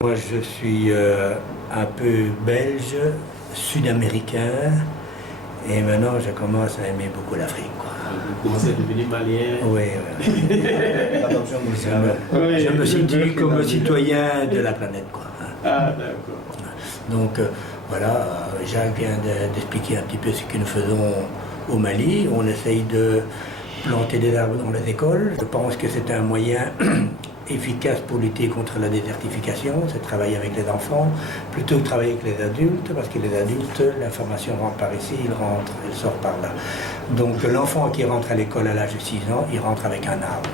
Moi, je suis un peu belge, sud-américain, et maintenant je commence à aimer beaucoup l'Afrique. Vous commencez à devenir malien. Oui, je me situe comme citoyen de la planète. Ah, d'accord. Donc voilà, Jacques vient d'expliquer un petit peu ce que nous faisons au Mali. On essaye de planter des arbres dans les écoles. Je pense que c'est un moyen efficace pour lutter contre la désertification, c'est travailler avec les enfants, plutôt que travailler avec les adultes, parce que les adultes, l'information rentre par ici, elle sort par là. Donc l'enfant qui rentre à l'école à l'âge de 6 ans, il rentre avec un arbre.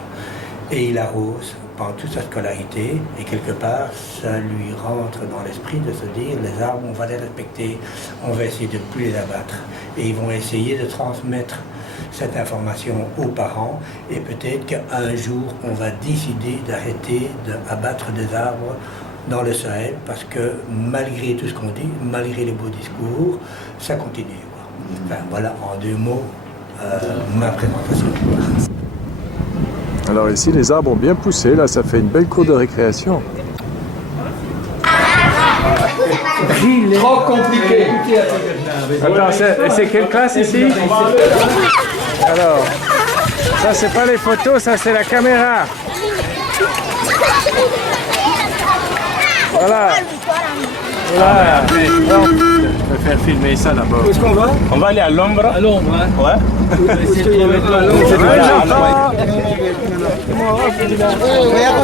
Et il arrose pendant toute sa scolarité, et quelque part, ça lui rentre dans l'esprit de se dire, les arbres, on va les respecter, on va essayer de ne plus les abattre. Et ils vont essayer de transmettre cette information aux parents, et peut-être qu'un jour on va décider d'arrêter d'abattre des arbres dans le Sahel, parce que malgré tout ce qu'on dit, malgré les beaux discours, ça continue. Enfin, voilà en 2 mots ma présentation. Alors ici les arbres ont bien poussé, là ça fait une belle cour de récréation. Trop compliqué. Attends, c'est quelle classe ici? Alors, ça c'est pas les photos, ça c'est la caméra. Voilà. Voilà. Alors, je vais faire filmer ça d'abord. Où est-ce qu'on va? On va aller à l'ombre. À l'ombre, hein? Ouais.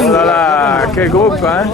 Voilà, quel groupe, hein?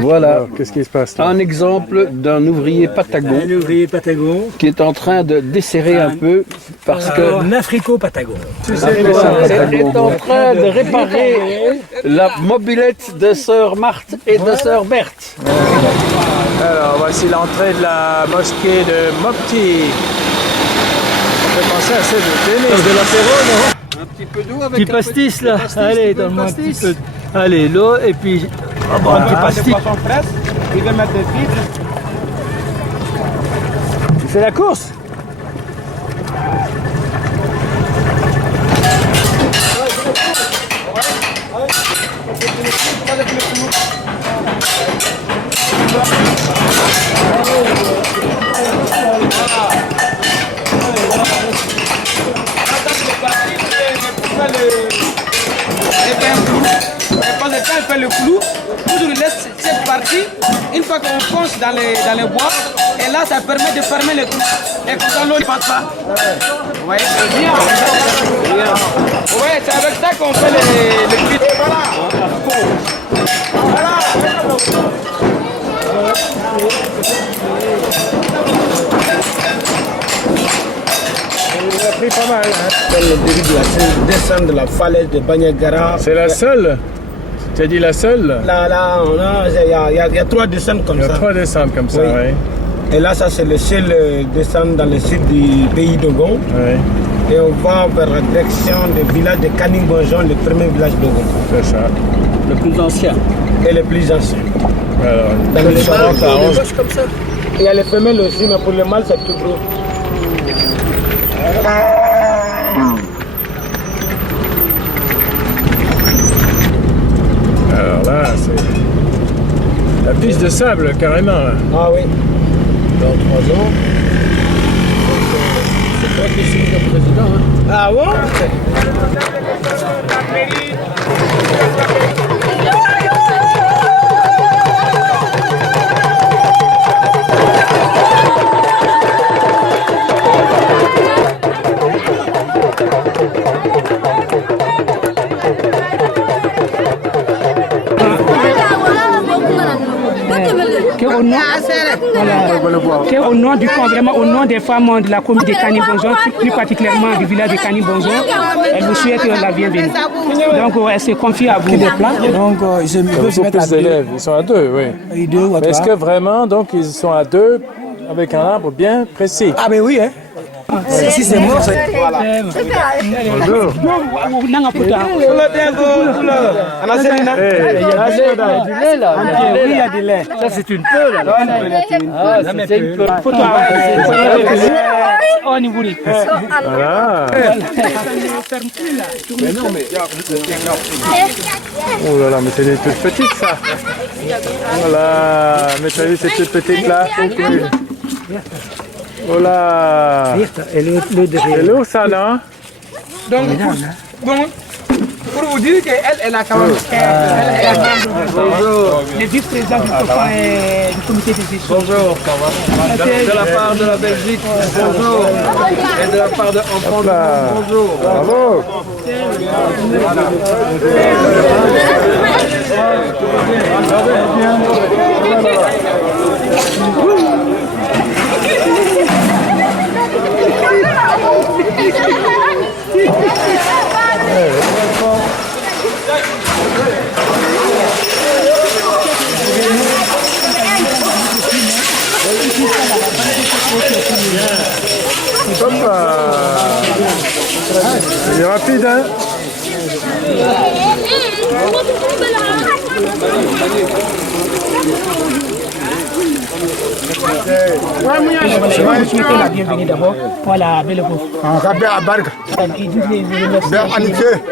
Voilà Qu'est-ce qui se passe là? un exemple d'un ouvrier patagon Un ouvrier patagon, qui est en train de desserrer un peu parce que un africo-patagon. est en train de réparer la mobilette de sœur Marthe et de sœur Berthe. Alors voici l'entrée de la mosquée de Mopti. Ça fait penser à celle de tennis. De l'apéro, non? Un petit peu d'eau avec Petit pastis là, allez, donne-moi un petit peu. Allez, l'eau et puis un petit pastis. Il va mettre des frites. Tu fais la course? Quand il fait le clou, toujours il laisse cette partie, une fois qu'on fonce dans les bois, et là ça permet de fermer le clou. Et comme ça l'eau ne passe pas. Ouais, c'est bien. Ouais, c'est avec ça qu'on fait les frites. Voilà. Il a pris pas mal. Hein. C'est le début de la scène, descendre de la falaise de Banyagara. C'est la seule? Tu as dit la seule? Là, il y a 3 descentes comme Il y ça. a 3 descentes comme ça, Oui. oui. Et là, ça c'est le seul descente dans le sud du pays d'Ogon. Oui, Et on va vers la direction du village de Kaningonjon, le premier village d'Ogon. c'est ça. Le plus ancien. Et le plus ancien. Alors, Dans le ça rentre à 11. comme ça. Il y a les femelles aussi, mais pour le mâle, c'est plus gros. Alors là, c'est la piste de sable carrément. Là. Ah oui. Dans 3 ans. C'est toi qui suis le président. Hein. Ah bon? au nom, voilà, qui est au nom du camp, vraiment au nom des femmes de la commune de Cani-Bonzon, plus particulièrement du village de Cani-Bonzon. Elle vous souhaite la bienvenue. Donc, elle se confie à vous. Donc, ils ont plus d'élèves, ils sont à 2, oui. Mais est-ce que vraiment, donc, ils sont à 2 avec un arbre bien précis? Ah, mais oui, hein. Si c'est mort, c'est... Voilà. Bonjour. Il y a du lait là. Oui, il y a du lait. Ça, c'est une peau là. Ah, c'est une peau. Oh, niveau de Voilà. Oh là là, mais c'est des toutes petites ça. Voilà, mais tu as vu ces toutes petites là. Oh là. C'est lourd ça, non? Donc, pour vous dire qu'elle a quand même le vice-président du comité de gestion. Bonjour, de la part de la Belgique, bonjour. Et de la part de Enfants du Monde, bonjour. Bravo. Il est rapide, hein? Je souhaite la bienvenue d'abord. Voilà, belle vous.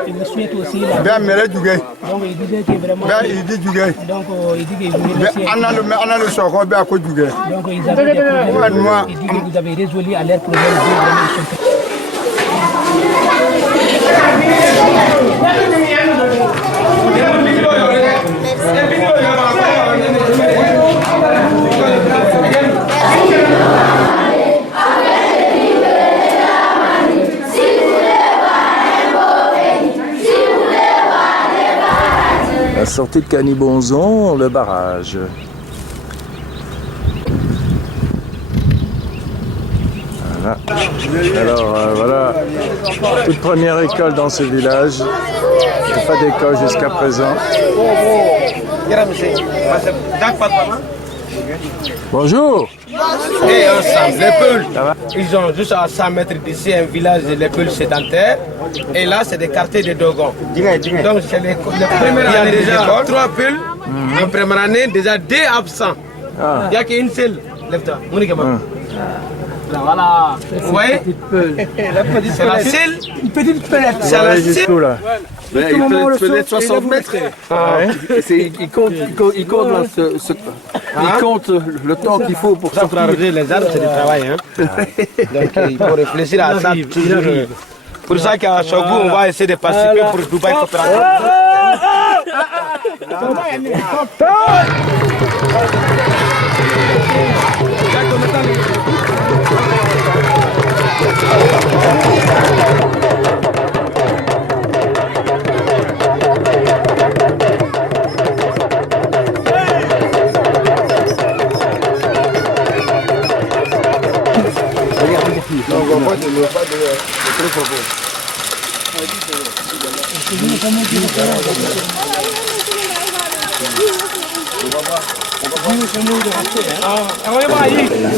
Il souhaite aussi la bienvenue. Donc il disait que vraiment. Donc il dit qu'il voulait aussi. Donc ils avaient des problèmes. Il dit que vous avez résolu à leur problème. La sortie de Cani-Bonzon, le barrage. Voilà. Alors voilà, toute première école dans ce village. Il n'y a pas d'école jusqu'à présent. Bonjour. Et ensemble, les Peuls, ils ont juste à 100 mètres d'ici un village de Peuls sédentaires. Et là, c'est des quartiers de Dogon. Donc, c'est les premières années déjà 3 Peuls. En première année, déjà 2 absents. Il n'y a qu'une seule. Lève-toi. Voilà. Vous voyez? C'est la seule. Une petite pelette. C'est la seule. Mais il peut être 60 mètres. Il compte le temps qu'il faut pour ça. Pour arranger les arbres, c'est du travail. Hein? Donc il faut réfléchir à ça. Pour ça qu'à Chogou, on va essayer de participer pour Dubaï Coopérative.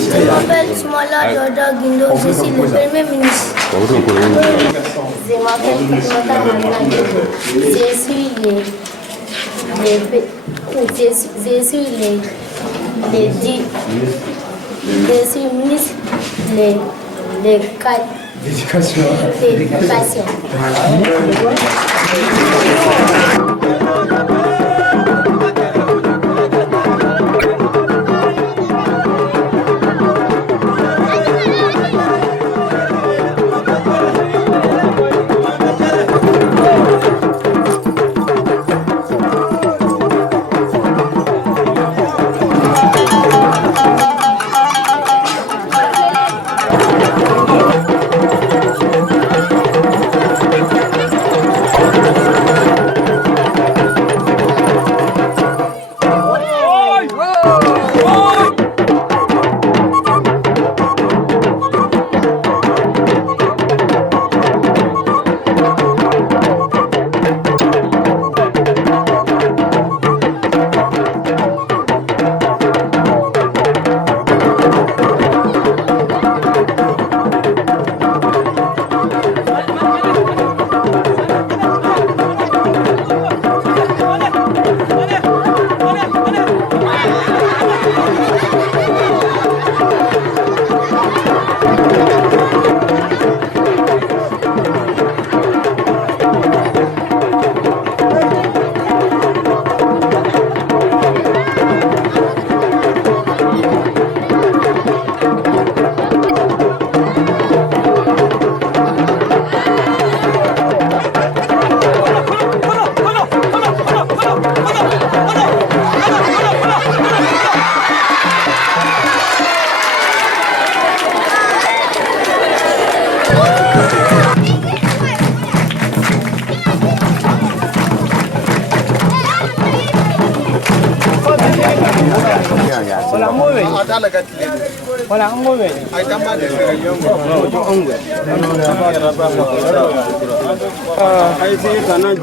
Je m'appelle Soumala Yoda Guindo, je suis le premier ministre. Je m'appelle Fatimata Managé. Je suis ministre l'éducation.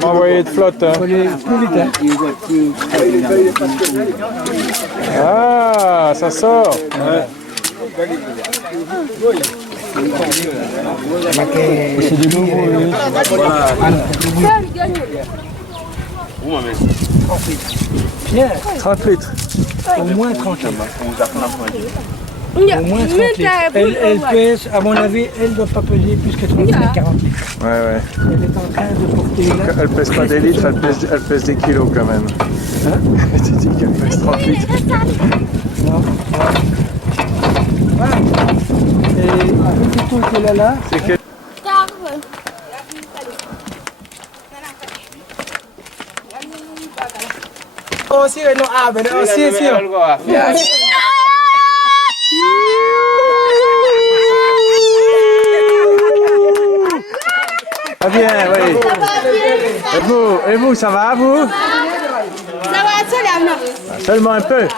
Envoyé de flotte. Hein. Ah, ça sort. C'est de l'eau. 30 litres. Au moins 30 litres. Au moins 30 litres. Elle pèse, à mon avis, elle ne doit pas peser plus que 30 litres, 40 litres. Ouais. Elle est en train de porter là. Elle pèse pas des litres, elle pèse des kilos quand même. Hein? Tu dis qu'elle pèse 30 litres. Non. Voilà. Et avec le tout qu'elle a là, c'est que... Oh, si, non, ah, ben, oh, si. Ah bien, oui. Et vous, ça va, vous? Ça va, Seulement un peu.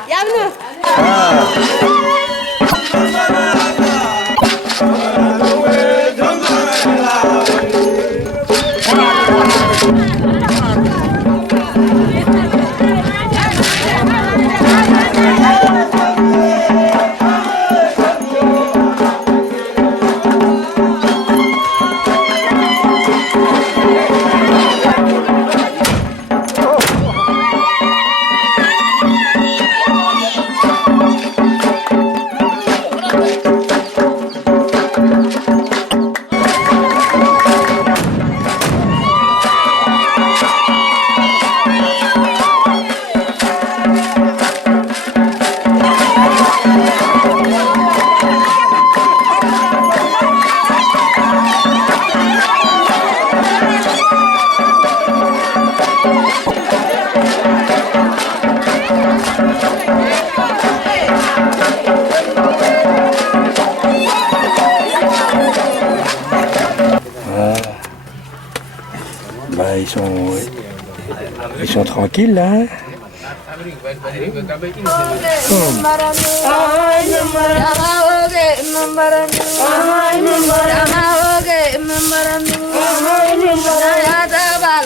Ils sont tranquilles là. Hein?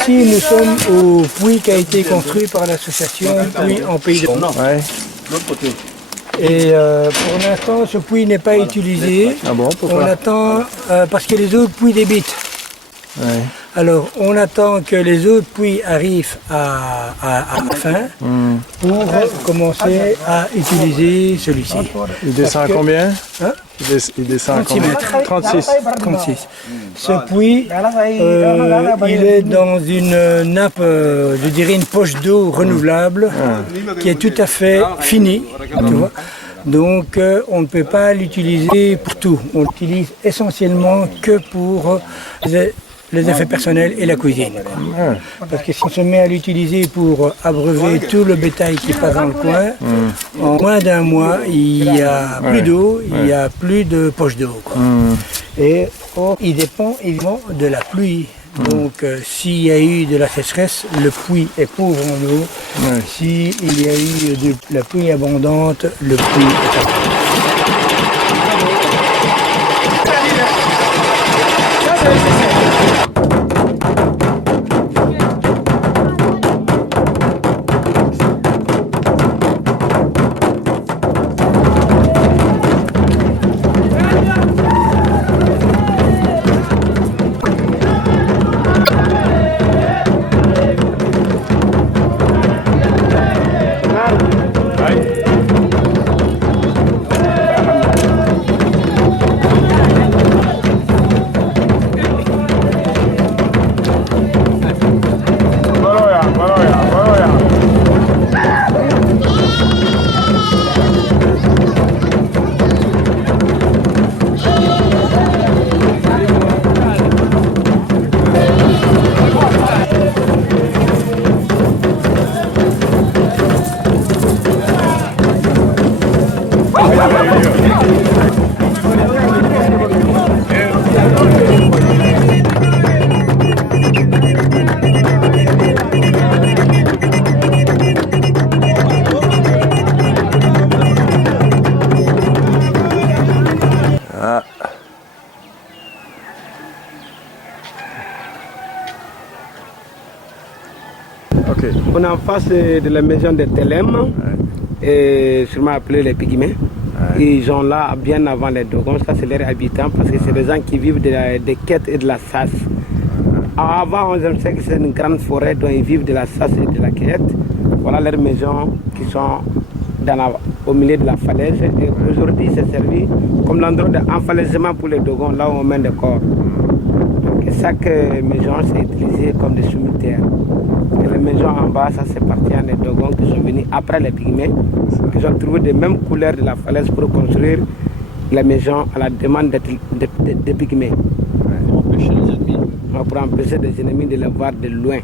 Ici, nous sommes au puits qui a été construit par l'association Puits en Pays de Rhône. Ouais. Et pour l'instant, ce puits n'est pas utilisé. Ah bon, pourquoi? On attend parce que les autres puits débitent. Ouais. Alors, on attend que les autres puits arrivent à la fin pour commencer à utiliser celui-ci. Il descend à combien? Hein? Il descend à 36 combien? mètres. 36. Ce puits, il est dans une nappe, je dirais une poche d'eau renouvelable qui est tout à fait finie. Tu vois. Donc on ne peut pas l'utiliser pour tout. On l'utilise essentiellement que pour les effets personnels et la cuisine. Parce que si on se met à l'utiliser pour abreuver tout le bétail qui passe dans le coin, en moins d'un mois, il n'y a plus d'eau, il n'y a plus de poche d'eau. Et il dépend évidemment de la pluie. Donc s'il y a eu de la sécheresse, le puits est pauvre en eau. S'il y a eu de la pluie abondante, le puits est abondant. Ok. On est en face de la maison de Telem, et sûrement appelé les Pygmées. Ils sont là bien avant les Dogons, ça c'est leurs habitants parce que c'est des gens qui vivent des quêtes et de la chasse. Avant 11e siècle, c'est une grande forêt dont ils vivent de la chasse et de la cueillette. Voilà leurs maisons qui sont au milieu de la falaise. Et aujourd'hui, c'est servi comme l'endroit d'enfalaisement pour les Dogons, là où on met des corps. Et chaque maison, c'est utilisé comme des cimetières. Et les maisons en bas, ça c'est parti à des Dogons qui sont venus après les Pygmées, qui ont trouvé les mêmes couleurs de la falaise pour construire les maisons à la demande des Pygmées. Pour empêcher les ennemis de les voir de loin.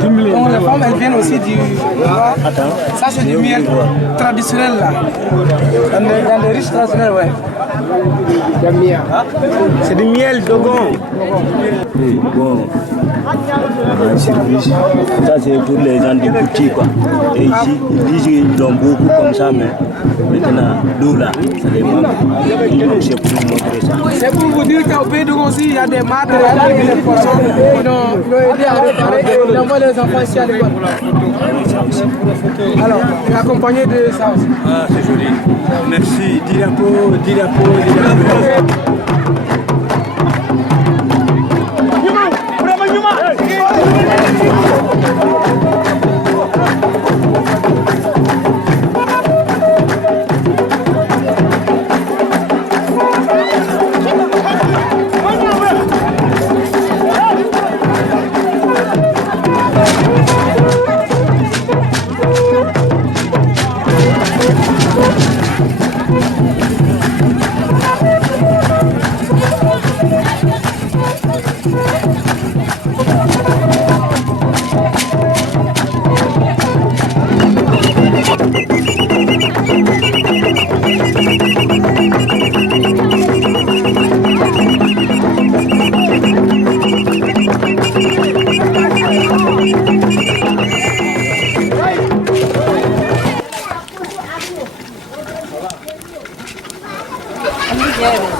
Donc les femmes elles viennent aussi du... Ça c'est du miel traditionnel là. Dans les riches traditionnels, ouais. C'est du miel Dogon. Bon, un service, ça c'est pour les gens du boutique quoi. Et ici, ils disent qu'ils donnent beaucoup comme ça, mais maintenant, l'eau là, ça les manque. Donc c'est pour montrer ça. C'est pour vous dire qu'au pays Dogon aussi, il y a des maths, des poissons qui ont aidé à réparer et on envoie les enfants ici à l'école. Alors, il est accompagné de ça aussi. Ah, c'est joli. Merci. Dirapo, dirapo, dirapo.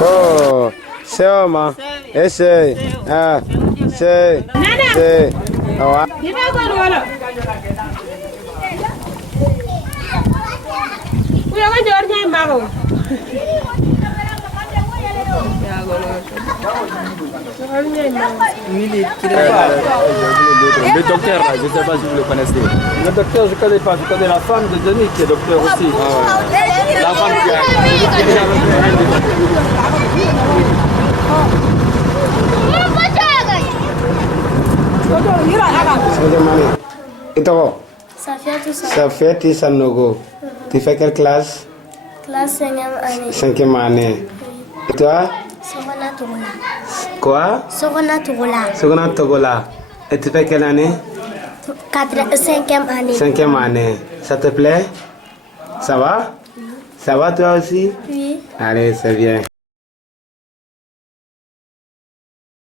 Oh, c'est ma. Essaye. Ah, c'est. Ah, Le docteur, je ne sais pas si vous le connaissez. Le docteur, je ne connais pas. Je connais la femme de Denis qui est docteur aussi. La femme qui a... Safiatou Sanogo. Tu fais quelle classe? Classe 5e année. 5e année. Et toi? Sogona Togola. Quoi? Sogona Togola. Sogona Togola. Et tu fais quelle année? 5e année. 5e année. Ça te plaît? Ça va? Ça va toi aussi? Oui. Allez, c'est bien.